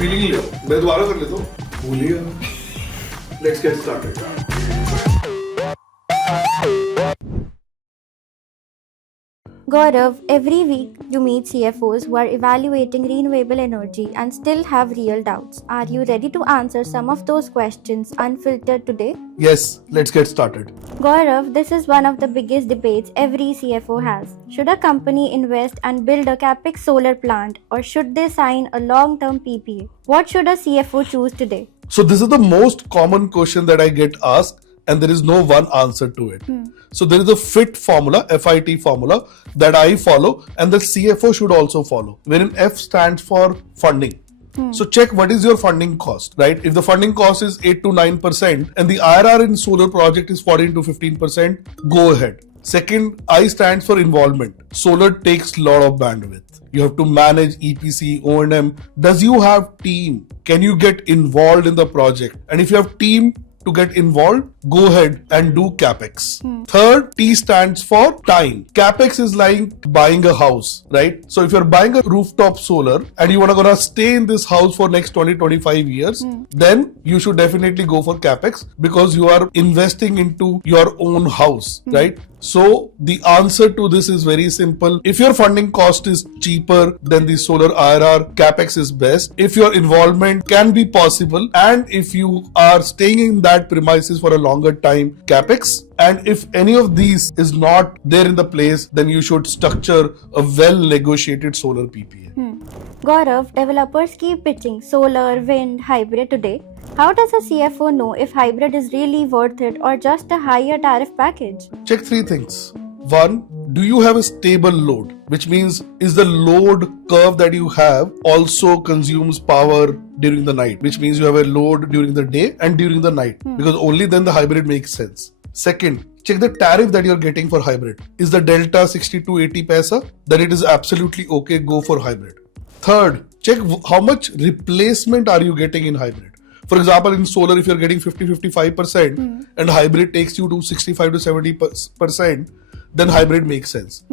Feeling ले आओ, मैं दोबारा कर लेता हूँ, भूलिए। Let's get started. Gaurav, every week you meet CFOs who are evaluating renewable energy and still have real doubts. Are you ready to answer some of those questions unfiltered today? Yes, let's get started. Gaurav, this is one of the biggest debates every CFO has. Should a company invest and build a Capex solar plant, or should they sign a long-term PPA? What should a CFO choose today? So this is the most common question that I get asked, and there is no one answer to it. So there is a FIT formula, FIT formula that I follow, and the CFO should also follow, wherein F stands for funding. So check what is your funding cost, right? If the funding cost is 8 to 9% and the IRR in solar project is 14 to 15%, go ahead. Second, I stands for involvement. Solar takes a lot of bandwidth. You have to manage EPC, O&M. Does you have team? Can you get involved in the project? And if you have team to get involved, go ahead and do Capex. Third, T stands for time. Capex is like buying a house, right? So if you're buying a rooftop solar and you want to gonna stay in this house for next 20-25 years, then you should definitely go for Capex because you are investing into your own house, right? So the answer to this is very simple. If your funding cost is cheaper than the solar IRR, Capex is best. If your involvement can be possible and if you are staying in that premises for a longer time, Capex. And if any of these is not there in the place, then you should structure a well negotiated solar PPA. Gaurav, developers keep pitching solar, wind, hybrid today. How does a CFO know if hybrid is really worth it or just a higher tariff package? Check three things. One, do you have a stable load? Which means, is the load curve that you have also consumes power during the night? Which means you have a load during the day and during the night. Because only then the hybrid makes sense. Second, check the tariff that you're getting for hybrid. Is the delta 60 to 80 paisa? Then it is absolutely okay, go for hybrid. Third, check how much replacement are you getting in hybrid. For example, in solar, if you're getting 50-55% and hybrid takes you to 65 to 70%, then hybrid makes sense.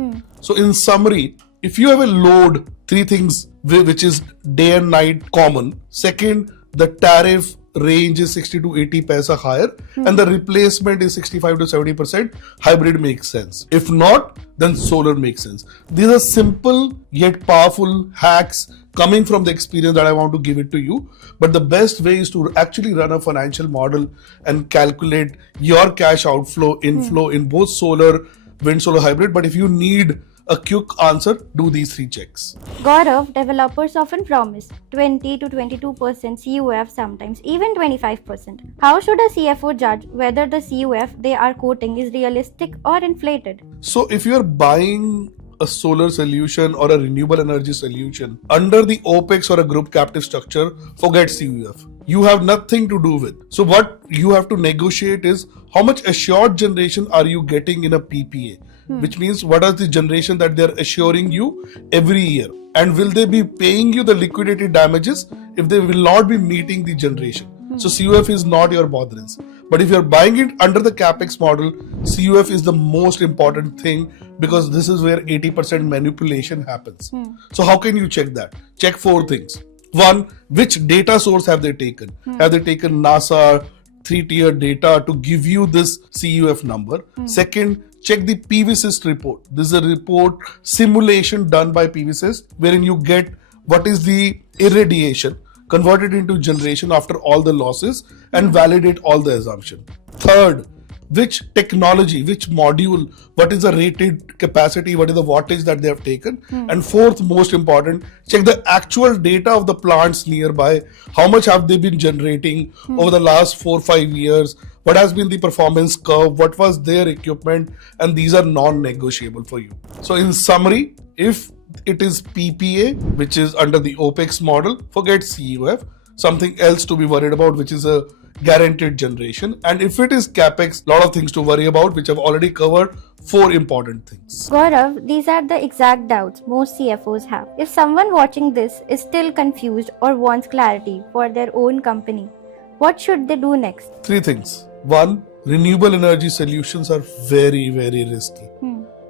So in summary, if you have a load, three things which is day and night common. Second, the tariff range is 60 to 80 paisa higher and the replacement is 65 to 70%, hybrid makes sense. If not, then solar makes sense. These are simple yet powerful hacks coming from the experience that I want to give it to you. But the best way is to actually run a financial model and calculate your cash outflow, inflow in both solar, wind, solar, hybrid. But if you need a quick answer, do these three checks. Gaurav, developers often promise 20 to 22% CUF, sometimes even 25%. How should a CFO judge whether the CUF they are quoting is realistic or inflated? So if you're buying a solar solution or a renewable energy solution under the OPEX or a group captive structure, forget CUF. You have nothing to do with. So what you have to negotiate is how much assured generation are you getting in a PPA? Which means what is the generation that they're assuring you every year? And will they be paying you the liquidated damages if they will not be meeting the generation? So CUF is not your botherance. But if you're buying it under the Capex model, CUF is the most important thing because this is where 80% manipulation happens. So how can you check that? Check four things. One, which data source have they taken? Have they taken NASA 3-tier data to give you this CUF number? Second, check the PVSys report. This is a report simulation done by PVSys wherein you get what is the irradiation, convert it into generation after all the losses and validate all the assumption. Third, which technology, which module, what is the rated capacity, what is the wattage that they have taken. And fourth, most important, check the actual data of the plants nearby. How much have they been generating over the last 4-5 years? What has been the performance curve? What was their equipment? And these are non-negotiable for you. So in summary, if it is PPA, which is under the OPEX model, forget CUF. Something else to be worried about, which is a guaranteed generation. And if it is Capex, lot of things to worry about, which I've already covered. Four important things. Gaurav, these are the exact doubts most CFOs have. If someone watching this is still confused or wants clarity for their own company, what should they do next? Three things. One, renewable energy solutions are very, very risky.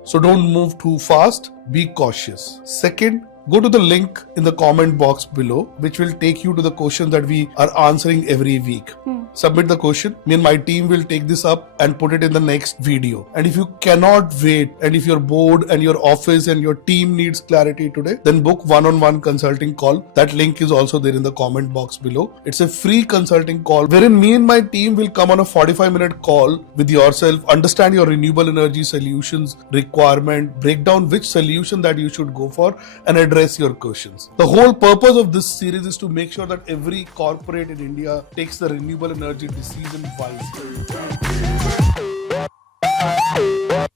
So don't move too fast. Be cautious. Second, go to the link in the comment box below, which will take you to the question that we are answering every week. Submit the question. Me and my team will take this up and put it in the next video. And if you cannot wait, and if your board and your office and your team needs clarity today, then book one-on-one consulting call. That link is also there in the comment box below. It's a free consulting call wherein me and my team will come on a 45-minute call with yourself, understand your renewable energy solutions requirement, break down which solution that you should go for, and address your questions. The whole purpose of this series is to make sure that every corporate in India takes the renewable energy decision wisely.